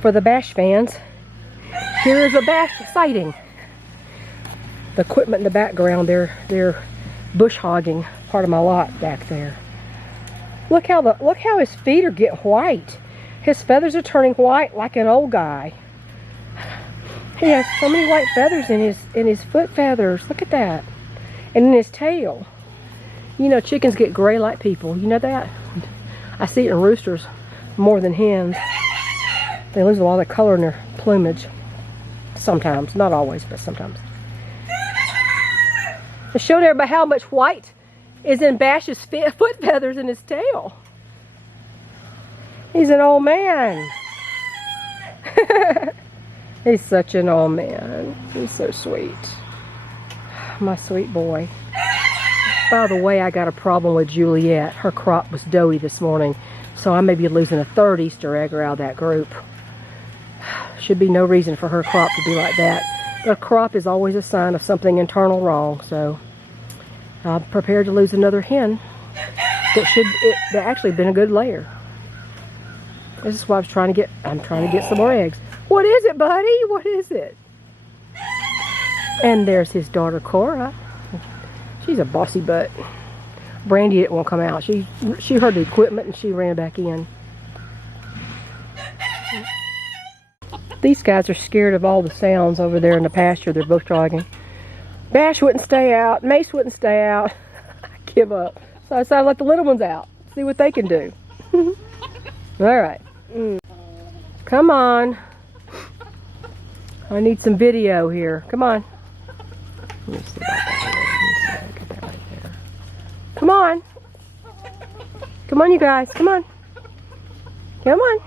for the bash fans, here is a bash sighting. The equipment in the background, they're bush hogging part of my lot back there. Look how his feet are getting white. His feathers are turning white like an old guy. He has so many white feathers in his foot feathers. Look at that. And in his tail. You know, chickens get gray like people. You know that? I see it in roosters more than hens. They lose a lot of color in their plumage. Sometimes. Not always, but sometimes. I showed everybody how much white is in Bash's foot feathers in his tail. He's an old man. He's such an old man. He's so sweet. My sweet boy. By the way, I got a problem with Juliet. Her crop was doughy this morning, so I may be losing a third Easter egg out of that group. Should be no reason for her crop to be like that. But a crop is always a sign of something internal wrong, so I'm prepared to lose another hen that actually been a good layer. This is why I'm trying to get some more eggs. What is it, buddy? What is it? And there's his daughter, Cora. She's a bossy butt. Brandy didn't want to come out. She heard the equipment and she ran back in. These guys are scared of all the sounds over there in the pasture. They're bush hogging. Bash wouldn't stay out. Mace wouldn't stay out. I give up. So I decided to let the little ones out. See what they can do. All right. Come on. I need some video here. Come on. Let me see about that. Let me see if I get that right there. Come on. Come on, you guys. Come on. Come on.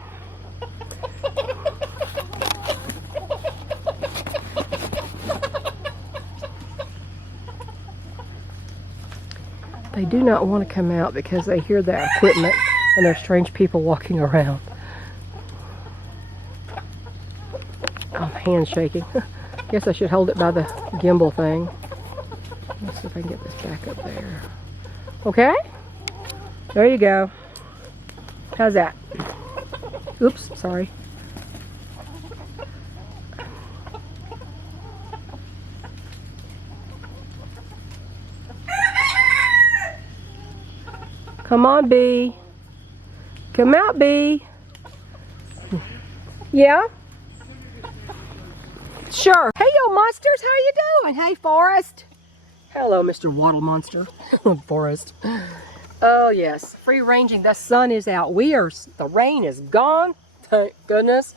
They do not want to come out because they hear that equipment and there's strange people walking around. Oh, my hand's shaking. Guess I should hold it by the gimbal thing. Let's see if I can get this back up there. Okay? There you go. How's that? Oops, sorry. Come on, Bee. Come out, Bee. Yeah? Sure. Hey, yo, monsters. How you doing? Hey, Forrest. Hello, Mr. Waddle Monster. Forrest. Oh, yes. Free ranging. The sun is out. The rain is gone. Thank goodness.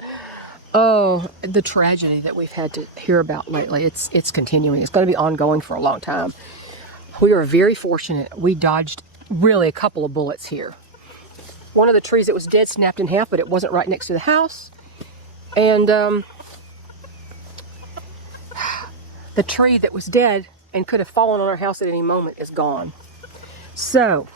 Oh, the tragedy that we've had to hear about lately. It's continuing. It's going to be ongoing for a long time. We are very fortunate. We dodged really a couple of bullets here. One of the trees that was dead snapped in half, but it wasn't right next to the house. And the tree that was dead and could have fallen on our house at any moment is gone. So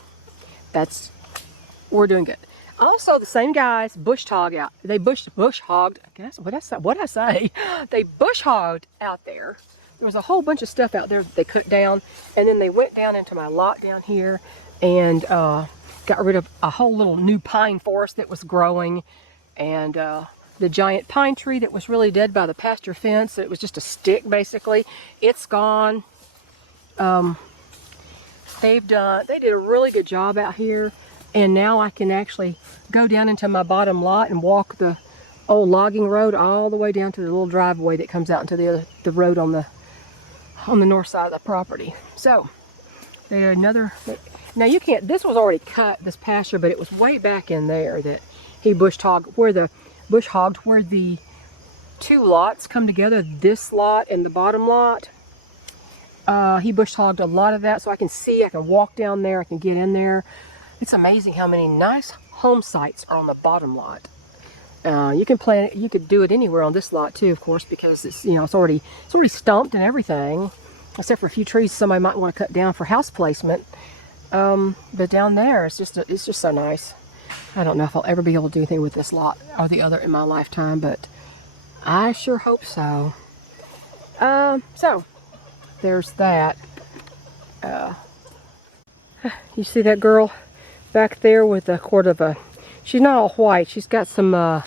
we're doing good. Also, the same guys bush hogged out. They bush hogged. I guess what I say? They bush hogged out there. There was a whole bunch of stuff out there that they cut down, and then they went down into my lot down here and got rid of a whole little new pine forest that was growing, and the giant pine tree that was really dead by the pasture fence. It was just a stick, basically. It's gone. They did a really good job out here, and now I can actually go down into my bottom lot and walk the old logging road all the way down to the little driveway that comes out into the road on the north side of the property. So there's another. Now you can't. This was already cut, this pasture, but it was way back in there that he bush hogged where the two lots come together. This lot and the bottom lot. He bush hogged a lot of that, so I can see. I can walk down there. I can get in there. It's amazing how many nice home sites are on the bottom lot. You can plan it. You could do it anywhere on this lot too, of course, because it's it's already stumped and everything, except for a few trees somebody might want to cut down for house placement. But down there, it's just so nice. I don't know if I'll ever be able to do anything with this lot or the other in my lifetime, but I sure hope so. So there's that. You see that girl back there with a quart of she's not all white. She's got some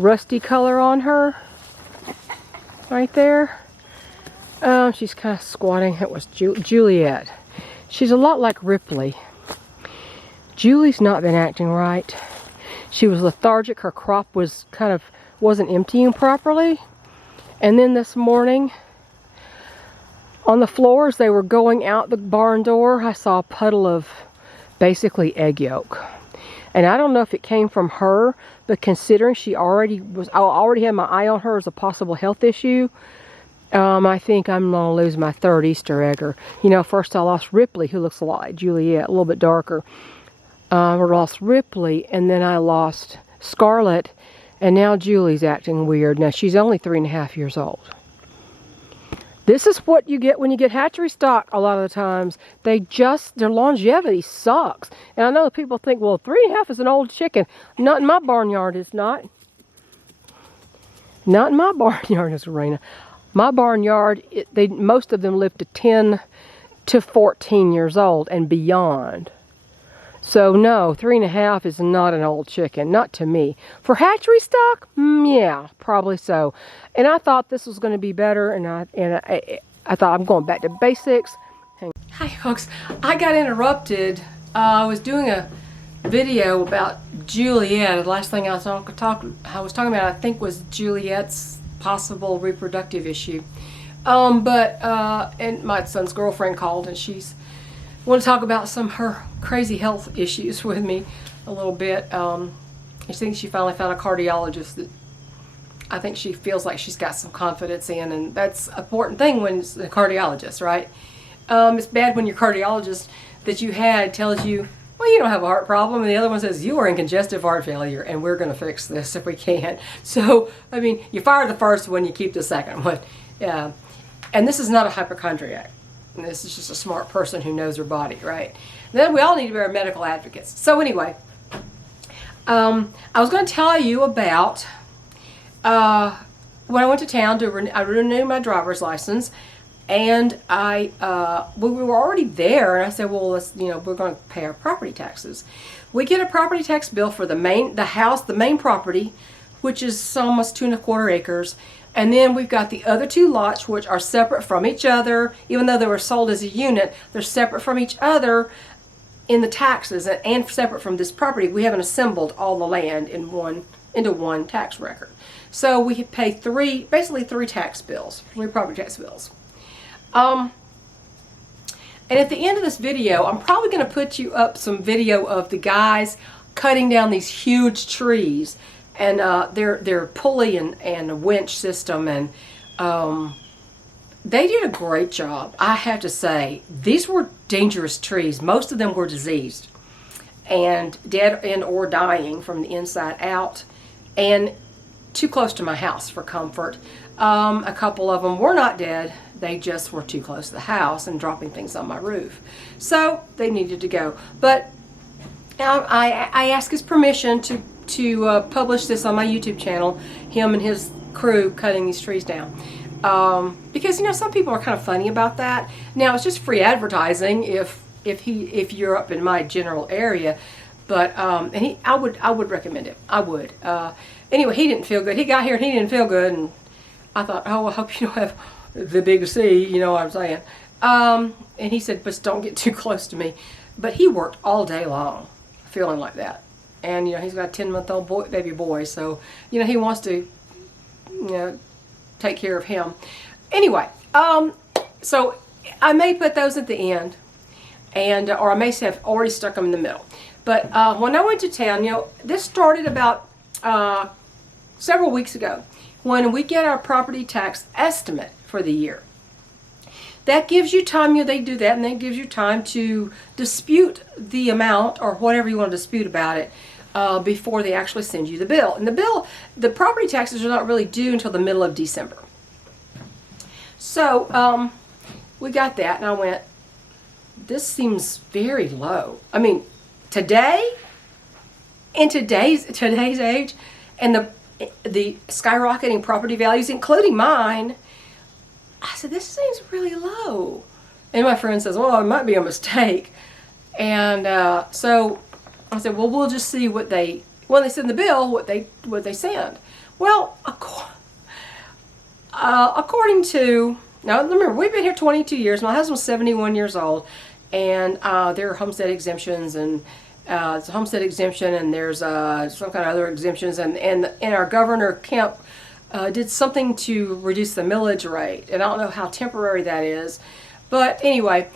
rusty color on her. Right there. She's kind of squatting. It was Juliet. She's a lot like Ripley. Julie's not been acting right. She was lethargic. Her crop was wasn't emptying properly. And then this morning, on the floors, they were going out the barn door. I saw a puddle of basically egg yolk. And I don't know if it came from her, but considering I already had my eye on her as a possible health issue, I think I'm going to lose my third Easter egger. You know, first I lost Ripley, who looks a lot like Juliet, a little bit darker. I lost Ripley, and then I lost Scarlet, and now Julie's acting weird. Now, she's only 3.5 years old. This is what you get when you get hatchery stock a lot of the times. Their longevity sucks. And I know people think, well, 3.5 is an old chicken. Not in my barnyard, it's not. Not in my barnyard, Miss Raina. My barnyard, most of them live to 10 to 14 years old and beyond. So no, 3.5 is not an old chicken, not to me. For hatchery stock, yeah, probably so. And I thought this was going to be better, and I thought I'm going back to basics. Hi folks, I got interrupted. I was doing a video about Juliet. The last thing I was talking about, I think, was Juliet's possible reproductive issue. And my son's girlfriend called, and she's want to talk about some of her crazy health issues with me a little bit. I think she finally found a cardiologist that I think she feels like she's got some confidence in, and that's an important thing when it's a cardiologist, right? It's bad when your cardiologist that you had tells you, well, you don't have a heart problem, and the other one says, you are in congestive heart failure, and we're going to fix this if we can. So, I mean, you fire the first one, you keep the second one. And this is not a hypochondriac. This is just a smart person who knows her body, right? Then we all need to be our medical advocates. So anyway, I was going to tell you about when I went to town to renew my driver's license, and we were already there, and I said, well, we're going to pay our property taxes. We get a property tax bill for the main property, which is almost 2¼ acres. And then we've got the other 2 lots, which are separate from each other. Even though they were sold as a unit, they're separate from each other in the taxes, and separate from this property. We haven't assembled all the land into one tax record. So we pay basically 3 tax bills, 3 property tax bills. And at the end of this video, I'm probably going to put you up some video of the guys cutting down these huge trees. And their pulley and winch system, and they did a great job. I have to say, these were dangerous trees. Most of them were diseased and dead and or dying from the inside out, and too close to my house for comfort. A couple of them were not dead. They just were too close to the house and dropping things on my roof. So they needed to go. But I asked his permission to publish this on my YouTube channel, him and his crew cutting these trees down. Because, you know, some people are kind of funny about that. Now, it's just free advertising if you're up in my general area. But I would recommend it. I would. Anyway, he didn't feel good. He got here and he didn't feel good, and I thought, oh, I hope you don't have the big C, you know what I'm saying. And he said, but don't get too close to me. But he worked all day long feeling like that. And, you know, he's got a 10-month-old baby boy, so, you know, he wants to, you know, take care of him. Anyway, so I may put those at the end, and or I may have already stuck them in the middle. But when I went to town, you know, this started about several weeks ago when we get our property tax estimate for the year. That gives you time, you know, they do that, and that gives you time to dispute the amount or whatever you want to dispute about it before they actually send you the bill. And the property taxes are not really due until the middle of December. So we got that, and I went, this seems very low. I mean, today, in today's age, and the skyrocketing property values, including mine, I said, this seems really low. And my friend says, well, it might be a mistake. And so I said, well, we'll just see when they send the bill, what they send. Well, according to, now remember, we've been here 22 years. My husband's 71 years old, and there are homestead exemptions, and it's a homestead exemption, and there's some kind of other exemptions, and our governor Kemp did something to reduce the millage rate, and I don't know how temporary that is, but anyway,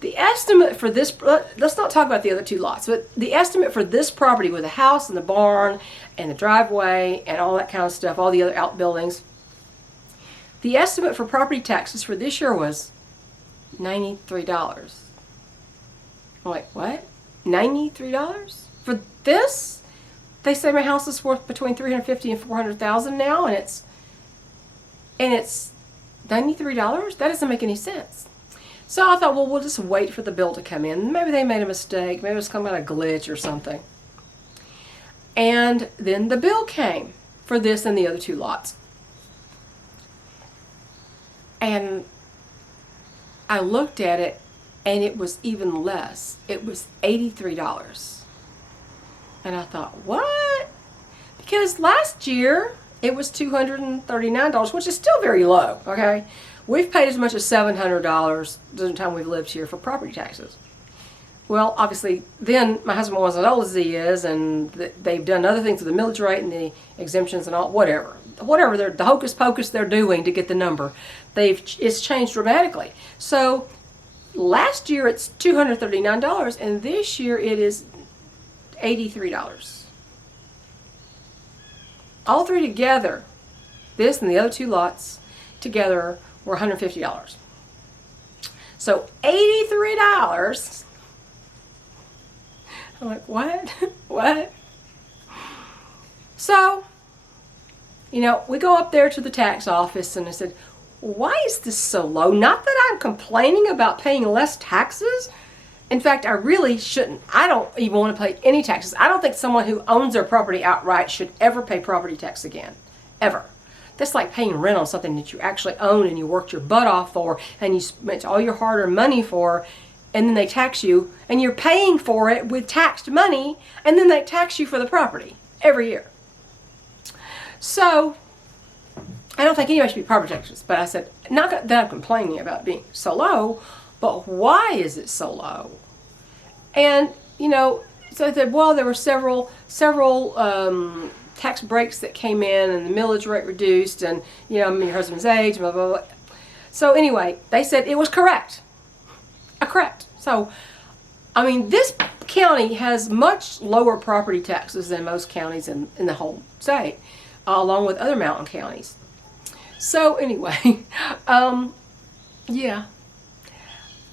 the estimate for this, let's not talk about the other two lots, but the estimate for this property with the house and the barn and the driveway and all that kind of stuff, all the other outbuildings, the estimate for property taxes for this year was $93. I'm like, what? $93 for this? They say my house is worth between $350,000 and $400,000 now, and it's $93? That doesn't make any sense. So I thought, well, we'll just wait for the bill to come in. Maybe they made a mistake. Maybe it was some kind of glitch or something. And then the bill came for this and the other two lots. And I looked at it, and it was even less. It was $83. And I thought, what? Because last year it was $239, which is still very low, okay? We've paid as much as $700 the time we've lived here for property taxes. Well, obviously, then my husband wasn't as old as he is, and they've done other things with the millage rate and the exemptions and all, whatever the hocus pocus they're doing to get the number, it's changed dramatically. So last year it's $239, and this year it is $83. All three together, this and the other two lots together, were $150. So $83. I'm like, what? What? So, we go up there to the tax office, and I said, why is this so low? Not that I'm complaining about paying less taxes. In fact, I really shouldn't. I don't even want to pay any taxes. I don't think someone who owns their property outright should ever pay property tax again. Ever. That's like paying rent on something that you actually own and you worked your butt off for and you spent all your hard-earned money for, and then they tax you, and you're paying for it with taxed money, and then they tax you for the property every year. So I don't think anybody should be property taxes, but I said, not that I'm complaining about being so low, but why is it so low? And, so I said, well, there were several tax breaks that came in, and the millage rate reduced, and, your husband's age, blah, blah, blah. So anyway, they said it was correct. Correct. So, this county has much lower property taxes than most counties in the whole state, along with other mountain counties. So anyway, yeah.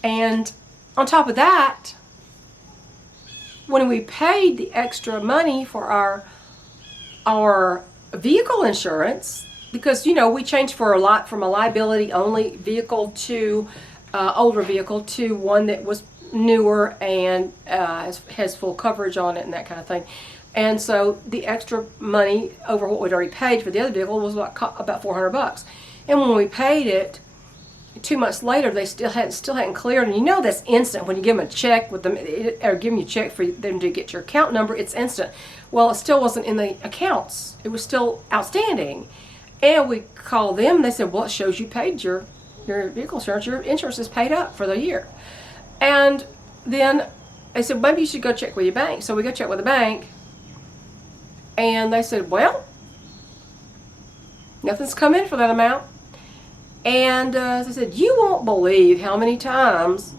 And on top of that, when we paid the extra money for our vehicle insurance, because we changed from a liability only vehicle to older vehicle to one that was newer and has full coverage on it and that kind of thing. And so the extra money over what we'd already paid for the other vehicle was about $400. And when we paid it 2 months later, they still hadn't cleared. And that's instant. When you give them a check with them, or give them a check for them to get your account number, it's instant. Well, it still wasn't in the accounts. It was still outstanding. And we called them, and they said, well, it shows you paid your vehicle insurance. Your insurance is paid up for the year. And then they said, maybe you should go check with your bank. So we go check with the bank, and they said, well, nothing's come in for that amount. And they said, you won't believe how many times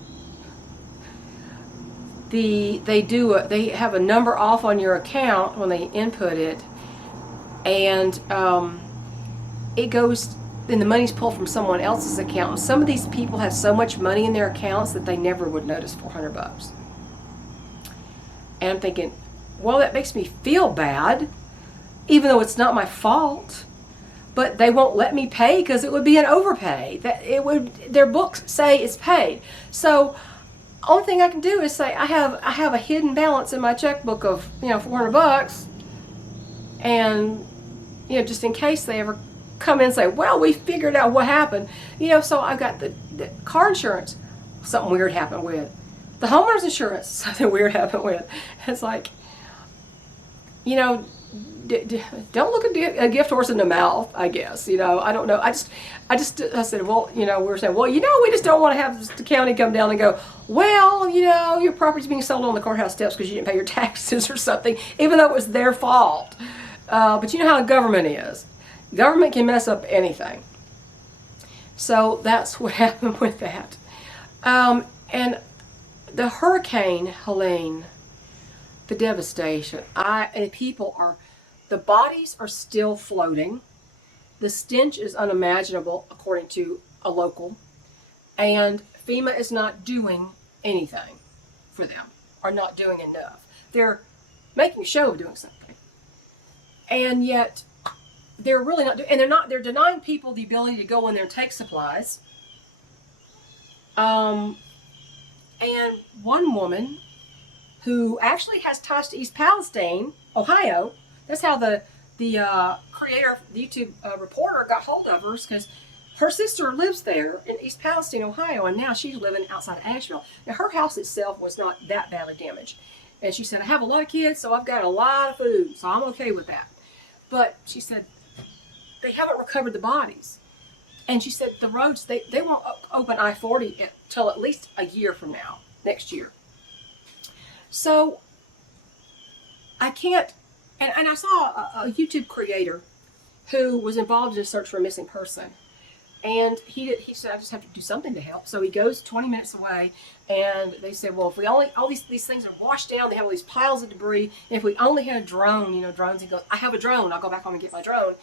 they have a number off on your account when they input it, and it goes, and the money's pulled from someone else's account. And some of these people have so much money in their accounts that they never would notice $400. And I'm thinking, well, that makes me feel bad, even though it's not my fault. But they won't let me pay because it would be an overpay. Their books say it's paid. So only thing I can do is say I have a hidden balance in my checkbook of $400, and just in case they ever come in and say, well, we figured out what happened. So I've got the car insurance, something weird happened with. The homeowner's insurance, something weird happened with. It's like, don't look a gift horse in the mouth, I guess. You know, I don't know. I said, well, you know, we were saying, well, you know, we just don't want to have the county come down and go, well, you know, your property's being sold on the courthouse steps because you didn't pay your taxes or something, even though it was their fault. But you know how the government is. Government can mess up anything. So that's what happened with that. And the Hurricane Helene, the devastation, and people are, the bodies are still floating. The stench is unimaginable, according to a local. And FEMA is not doing anything for them, or not doing enough. They're making a show of doing something. And yet, they're really not doing, and they're denying people the ability to go in there and take supplies. And one woman who actually has ties to East Palestine, Ohio. That's how the creator, the YouTube reporter, got hold of her, because her sister lives there in East Palestine, Ohio, and now she's living outside of Asheville. Now, her house itself was not that badly damaged. And she said, I have a lot of kids, so I've got a lot of food, so I'm okay with that. But she said, they haven't recovered the bodies. And she said the roads, they won't open I-40 until at least a year from now, next year. So I can't, and I saw a YouTube creator who was involved in a search for a missing person. And he said, I just have to do something to help. So he goes 20 minutes away, and they said, well, if we only, all these things are washed down, they have all these piles of debris, and if we only had a drone, you know, drones, he goes, I have a drone, I'll go back home and get my drone.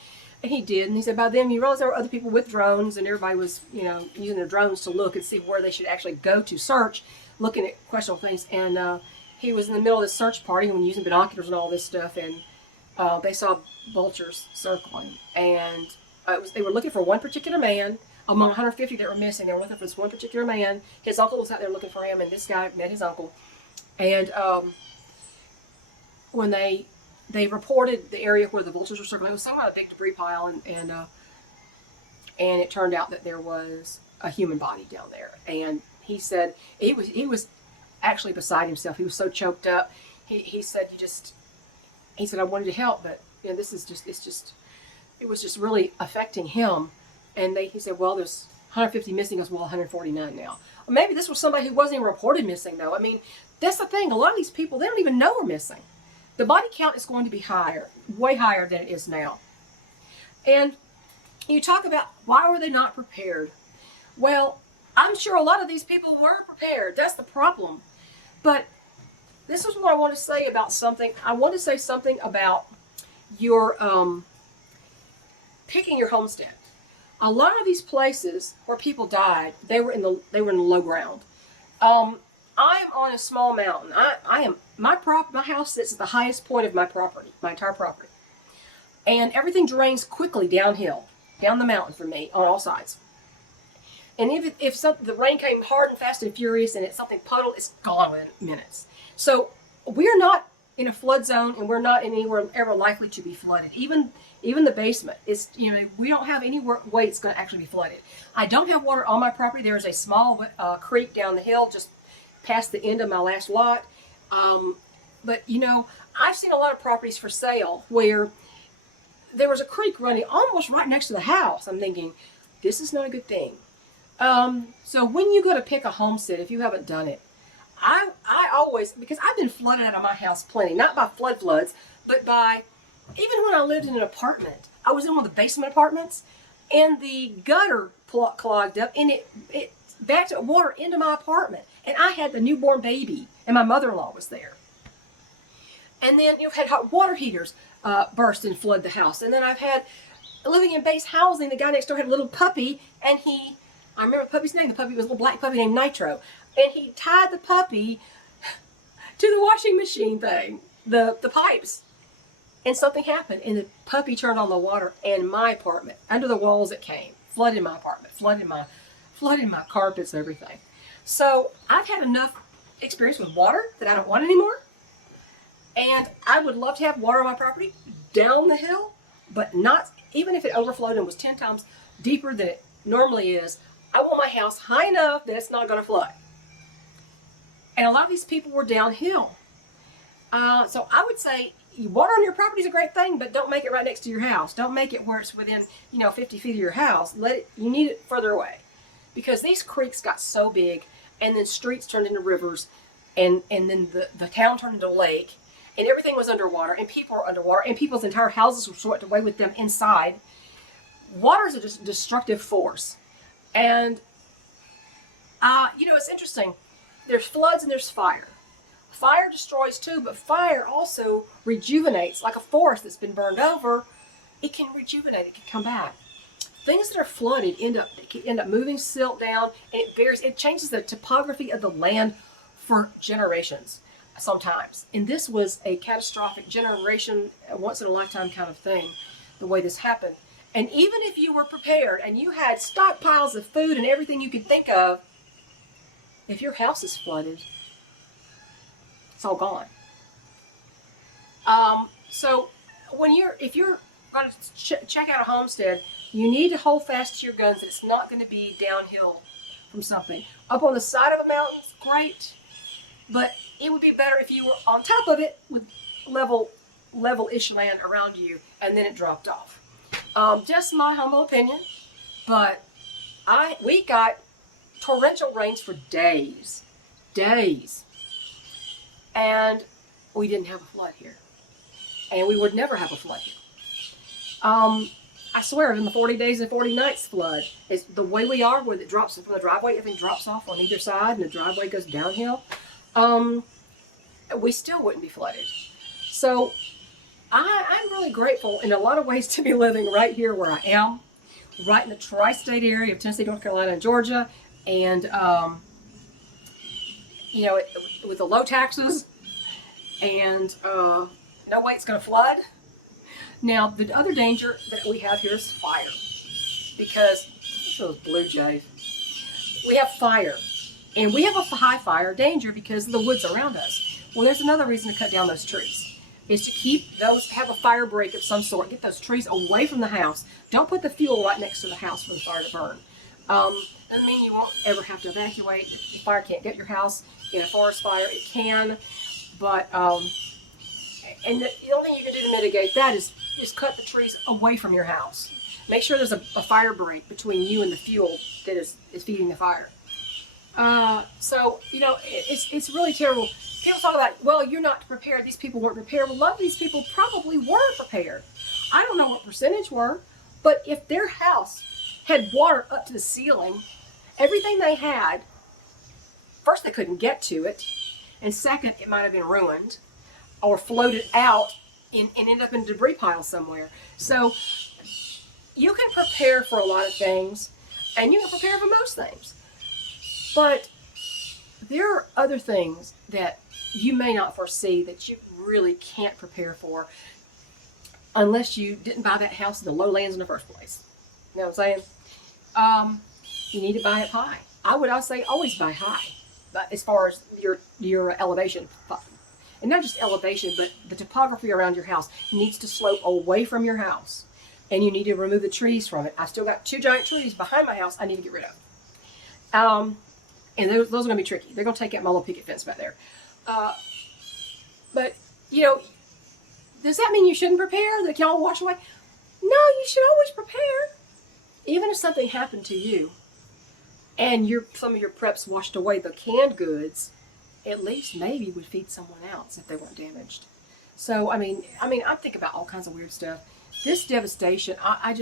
And he did, and he said, by then you realize there were other people with drones, and everybody was, you know, using their drones to look and see where they should actually go to search, looking at questionable things. And he was in the middle of this search party when using binoculars and all this stuff, and they saw vultures circling, and they were looking for one particular man among 150 that were missing. They were looking for this one particular man. His uncle was out there looking for him, and this guy met his uncle. And when they reported the area where the vultures were circling, it was somewhat a big debris pile, and it turned out that there was a human body down there. And he said he was actually beside himself. He was so choked up. He said I wanted to help, but you know, it was just really affecting him. And he said, well, there's 150 missing. He goes, well, 149 now. Or maybe this was somebody who wasn't even reported missing, though. I mean, that's the thing. A lot of these people, they don't even know we're missing. The body count is going to be higher, way higher than it is now. And you talk about why were they not prepared? Well, I'm sure a lot of these people were prepared. That's the problem. But this is what I want to say about something. I want to say something about your picking your homestead. A lot of these places where people died, they were in the low ground. I'm on a small mountain. My house sits at the highest point of my property, my entire property, and everything drains quickly downhill, down the mountain for me on all sides. And if the rain came hard and fast and furious, and it's something puddle, it's gone within minutes. So we're not in a flood zone, and we're not anywhere ever likely to be flooded. Even the basement is, you know, we don't have any way it's going to actually be flooded. I don't have water on my property. There is a small creek down the hill just past the end of my last lot. But, you know, I've seen a lot of properties for sale where there was a creek running almost right next to the house. I'm thinking, this is not a good thing. So when you go to pick a homestead, if you haven't done it, I always, because I've been flooded out of my house plenty, not by floods, but by, even when I lived in an apartment, I was in one of the basement apartments, and the gutter clogged up, and it backed water into my apartment, and I had the newborn baby, and my mother-in-law was there. And then you've had hot water heaters burst and flood the house, and then I've had, living in base housing, the guy next door had a little puppy, and I remember the puppy's name, the puppy was a little black puppy named Nitro, and he tied the puppy to the washing machine thing, the pipes. And something happened, and the puppy turned on the water, and my apartment, under the walls it came, flooded my apartment, flooded my carpets and everything. So I've had enough experience with water that I don't want anymore. And I would love to have water on my property down the hill, but not, even if it overflowed and was 10 times deeper than it normally is, I want my house high enough that it's not going to flood. And a lot of these people were downhill. So I would say, water on your property is a great thing, but don't make it right next to your house. Don't make it where it's within, 50 feet of your house. You need it further away, because these creeks got so big, and then streets turned into rivers, and then the town turned into a lake, and everything was underwater, and people were underwater, and people's entire houses were swept away with them inside. Water is a destructive force, and it's interesting. There's floods and there's fire. Fire destroys too, but fire also rejuvenates. Like a forest that's been burned over, it can rejuvenate, it can come back. Things that are flooded end up moving silt down, and it changes the topography of the land for generations sometimes. And this was a catastrophic generation, once in a lifetime kind of thing, the way this happened. And even if you were prepared and you had stockpiles of food and everything you could think of, if your house is flooded, it's all gone. So if you're going to check out a homestead, you need to hold fast to your guns that it's not going to be downhill from something. Up on the side of a mountain, it's great, but it would be better if you were on top of it with level-ish land around you, and then it dropped off. Just my humble opinion, but we got torrential rains for days, and we didn't have a flood here, and we would never have a flood here. I swear, in the 40 days and 40 nights flood is the way we are, where it drops from the driveway, everything drops off on either side, and the driveway goes downhill. We still wouldn't be flooded. So I'm really grateful in a lot of ways to be living right here where I am, right in the tri-state area of Tennessee, North Carolina, and Georgia, and with the low taxes, and no way it's going to flood. Now, the other danger that we have here is fire, because those blue jays. We have fire, and we have a high fire danger because of the woods around us. Well, there's another reason to cut down those trees, is to keep those, have a fire break of some sort, get those trees away from the house. Don't put the fuel right next to the house for the fire to burn. Doesn't mean you won't ever have to evacuate. The fire can't get your house in a forest fire. It can, but and the only thing you can do to mitigate that is cut the trees away from your house. Make sure there's a fire break between you and the fuel that is feeding the fire. So it's really terrible. People talk about, well, you're not prepared. These people weren't prepared. Well, a lot of these people probably were prepared. I don't know what percentage were, but if their house had water up to the ceiling, everything they had, first, they couldn't get to it, and second, it might have been ruined or floated out and ended up in a debris pile somewhere. So you can prepare for a lot of things, and you can prepare for most things. But there are other things that you may not foresee that you really can't prepare for unless you didn't buy that house in the lowlands in the first place. You know what I'm saying? You need to buy it high. I would say always buy high, but as far as your elevation, and not just elevation, but the topography around your house needs to slope away from your house, and you need to remove the trees from it. I still got 2 giant trees behind my house I need to get rid of. And those are going to be tricky. They're going to take out my little picket fence back there. But, does that mean you shouldn't prepare? That can all wash away? No, you should always prepare. Even if something happened to you and some of your preps washed away, the canned goods, at least maybe would feed someone else if they weren't damaged. So, I'm thinking about all kinds of weird stuff. This devastation, I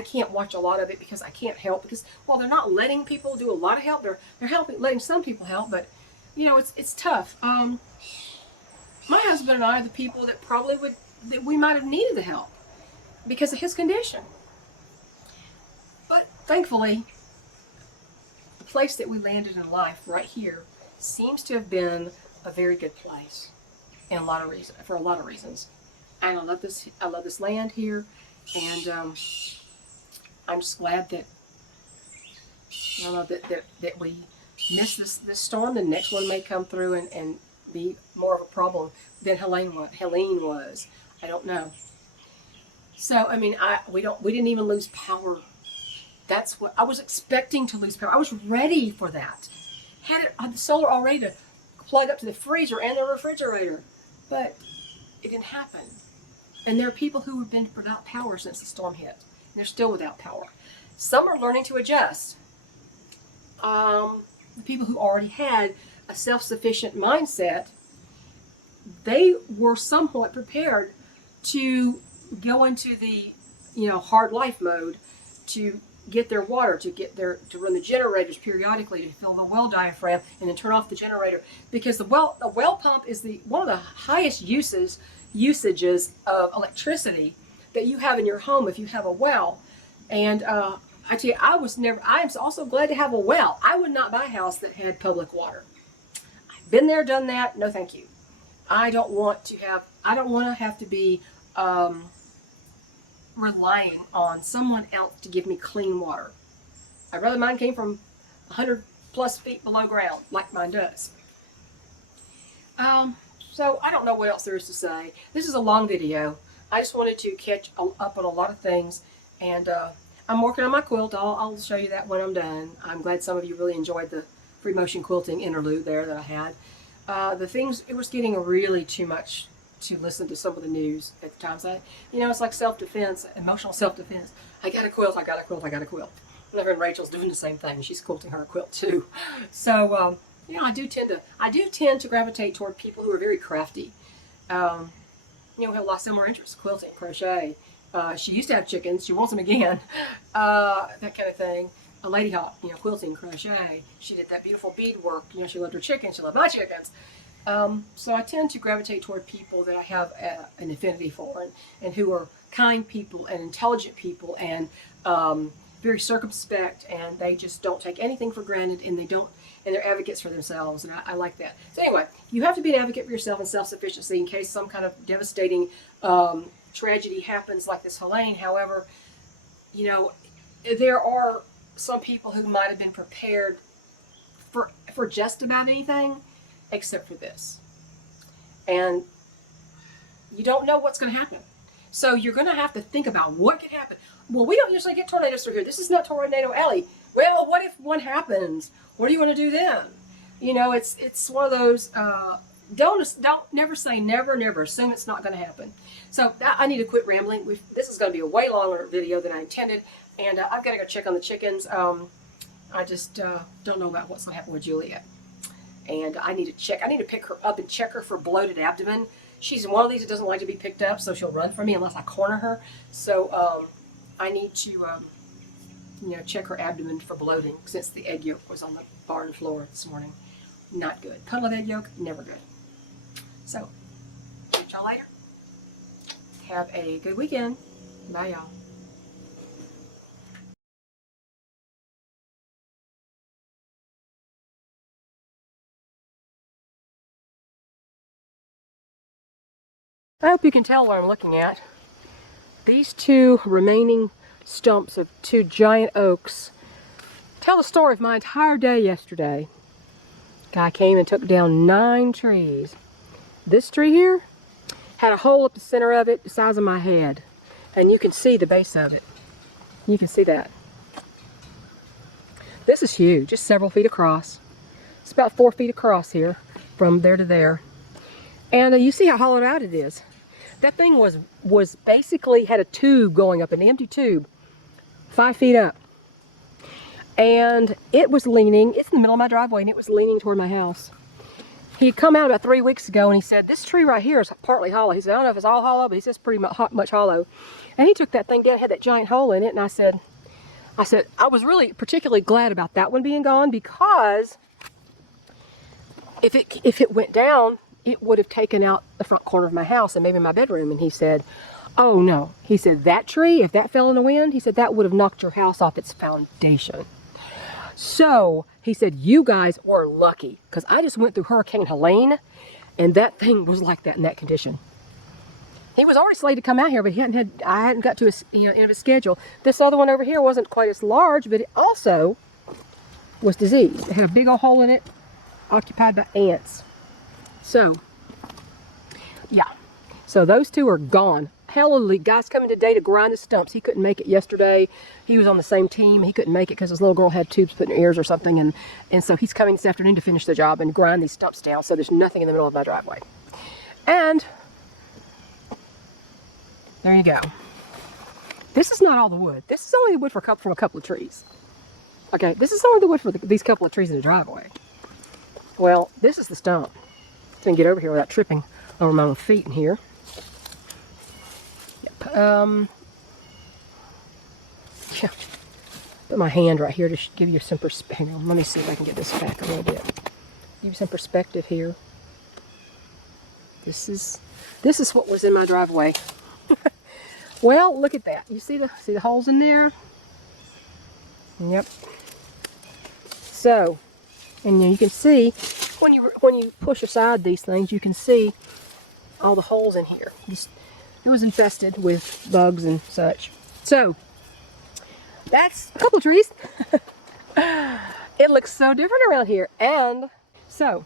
can't watch a lot of it because I can't help, because while they're not letting people do a lot of help, they're letting some people help, but it's tough. My husband and I are the people that that we might have needed the help because of his condition. But thankfully, the place that we landed in life right here seems to have been a very good place for a lot of reasons. And I love this land here, and I'm just glad that that we missed this storm. The next one may come through and be more of a problem than Helene was. I don't know. So we didn't even lose power. That's what I was expecting, to lose power. I was ready for that. Had the solar already to plug up to the freezer and the refrigerator, but it didn't happen. And there are people who have been without power since the storm hit, and they're still without power. Some are learning to adjust. The people who already had a self-sufficient mindset, they were somewhat prepared to go into the, hard life mode, to get their water, to run the generators periodically, to fill the well diaphragm, and then turn off the generator, because the well pump is one of the highest usages of electricity that you have in your home if you have a well. And I tell you, I am also glad to have a well. I would not buy a house that had public water. I've been there, done that. No, thank you. I don't want to have to be relying on someone else to give me clean water. I'd rather mine came from 100 plus feet below ground, like mine does. So I don't know what else there is to say. This is a long video. I just wanted to catch up on a lot of things, and I'm working on my quilt. I'll show you that when I'm done. I'm glad some of you really enjoyed the free motion quilting interlude there that I had. It was getting really too much to listen to some of the news at the times. It's like self-defense, emotional self-defense. I got a quilt, I got a quilt, I got a quilt. And Rachel's doing the same thing. She's quilting her quilt too. So, I do tend to gravitate toward people who are very crafty. Who have a lot of similar interests: quilting, crochet. She used to have chickens. She wants them again. That kind of thing. A lady hawk, quilting, crochet. She did that beautiful bead work. She loved her chickens. She loved my chickens. So I tend to gravitate toward people that I have an affinity for, and who are kind people and intelligent people, and very circumspect, and they just don't take anything for granted, and they're advocates for themselves, and I like that. So anyway, you have to be an advocate for yourself and self-sufficiency in case some kind of devastating tragedy happens like this Helene. However, there are some people who might have been prepared for just about anything except for this. And you don't know what's going to happen. So you're going to have to think about what could happen. Well, we don't usually get tornadoes through here. This is not Tornado Alley. Well, what if one happens? What are you going to do then? It's one of those, don't never say never, never assume it's not going to happen. So I need to quit rambling. This is going to be a way longer video than I intended, and I've got to go check on the chickens. I just don't know about what's going to happen with Juliet. And I need to pick her up and check her for bloated abdomen. She's one of these that doesn't like to be picked up, so she'll run from me unless I corner her. So I need to, check her abdomen for bloating, since the egg yolk was on the barn floor this morning. Not good. Puddle of egg yolk, never good. So, catch y'all later. Have a good weekend. Bye, y'all. I hope you can tell what I'm looking at. These two remaining stumps of two giant oaks tell the story of my entire day yesterday. Guy came and took down 9 trees. This tree here had a hole up the center of it the size of my head, and you can see the base of it. You can see that. This is huge, just several feet across. It's about 4 feet across here from there to there. And you see how hollowed out it is. That thing was basically had a tube going up, an empty tube, 5 feet up. And it was leaning, it's in the middle of my driveway, and it was leaning toward my house. He had come out about 3 weeks ago, and he said, this tree right here is partly hollow. He said, I don't know if it's all hollow, but he says pretty much hollow. And he took that thing down, had that giant hole in it, and I said, I was really particularly glad about that one being gone, because if it went down, it would have taken out the front corner of my house and maybe my bedroom. And he said, oh no. He said, that tree, if that fell in the wind, he said, that would have knocked your house off its foundation. So he said, you guys were lucky, because I just went through Hurricane Helene, and that thing was like that in that condition. He was already slated to come out here, but I hadn't got to his, end of his schedule. This other one over here wasn't quite as large, but it also was diseased. It had a big old hole in it, occupied by ants. So, yeah. So those two are gone. Hallelujah. Guy's coming today to grind the stumps. He couldn't make it yesterday. He was on the same team. He couldn't make it because his little girl had tubes put in her ears or something. And so he's coming this afternoon to finish the job and grind these stumps down so there's nothing in the middle of my driveway. And There you go. This is not all the wood. This is only the wood from a couple of trees. Okay, this is only the wood for these couple of trees in the driveway. Well, this is the stump. So I can get over here without tripping over my own feet in here. Yep. Yeah. Put my hand right here to give you some perspective. Let me see if I can get this back a little bit. Give you some perspective here. This is what was in my driveway. Well, look at that. You see the holes in there? Yep. So, and you can see when you push aside these things, you can see all the holes in here. It was infested with bugs and such. So, that's a couple of trees. It looks so different around here. And so,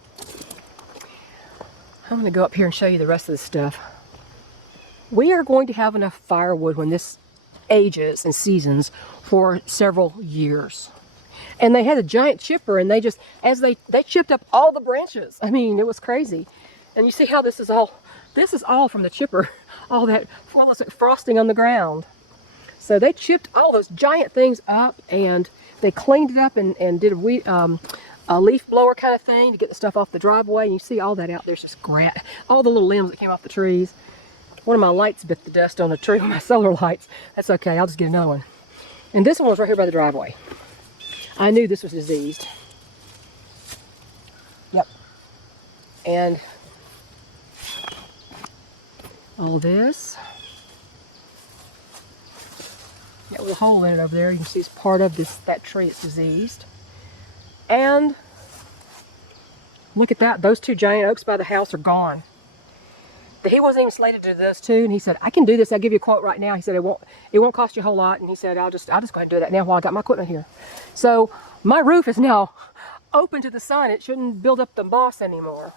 I'm going to go up here and show you the rest of the stuff. We are going to have enough firewood when this ages and seasons for several years. And they had a giant chipper, and they chipped up all the branches. I mean, it was crazy. And you see how this is all from the chipper, all that frosting on the ground. So they chipped all those giant things up, and they cleaned it up and did a leaf blower kind of thing to get the stuff off the driveway. And you see all that out there's just all the little limbs that came off the trees. One of my lights bit the dust on the tree, on my solar lights. That's okay, I'll just get another one. And this one was right here by the driveway. I knew this was diseased. Yep. And all this. Yeah, with a hole in it over there. You can see it's part of that tree that's diseased. And look at that. Those two giant oaks by the house are gone. He wasn't even slated to do this too, and he said, I can do this. I'll give you a quote right now. He said, it won't cost you a whole lot. And he said, I'll just go ahead and do that now while I got my equipment here. So my roof is now open to the sun. It shouldn't build up the moss anymore.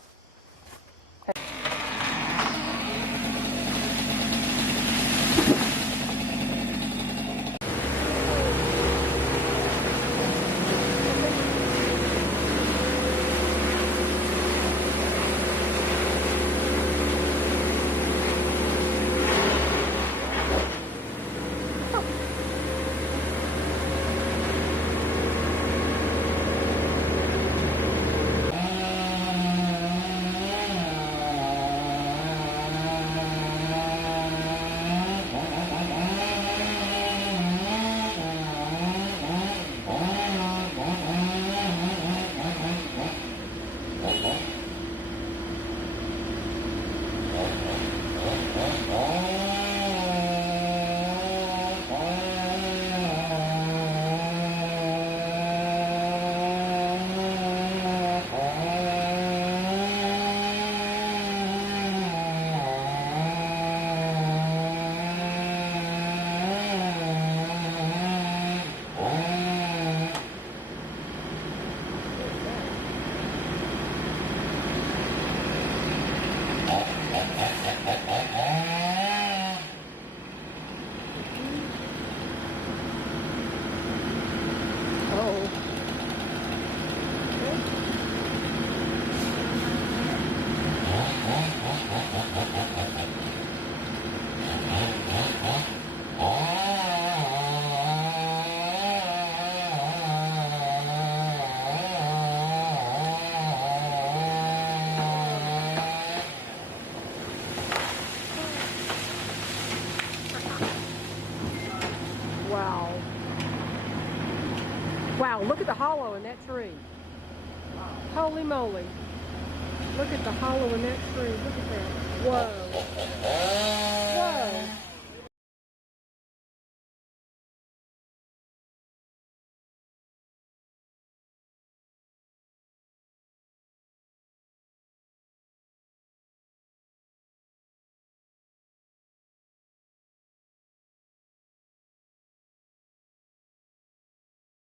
Wow, look at the hollow in that tree. Holy moly. Look at the hollow in that tree. Look at that. Whoa. Whoa.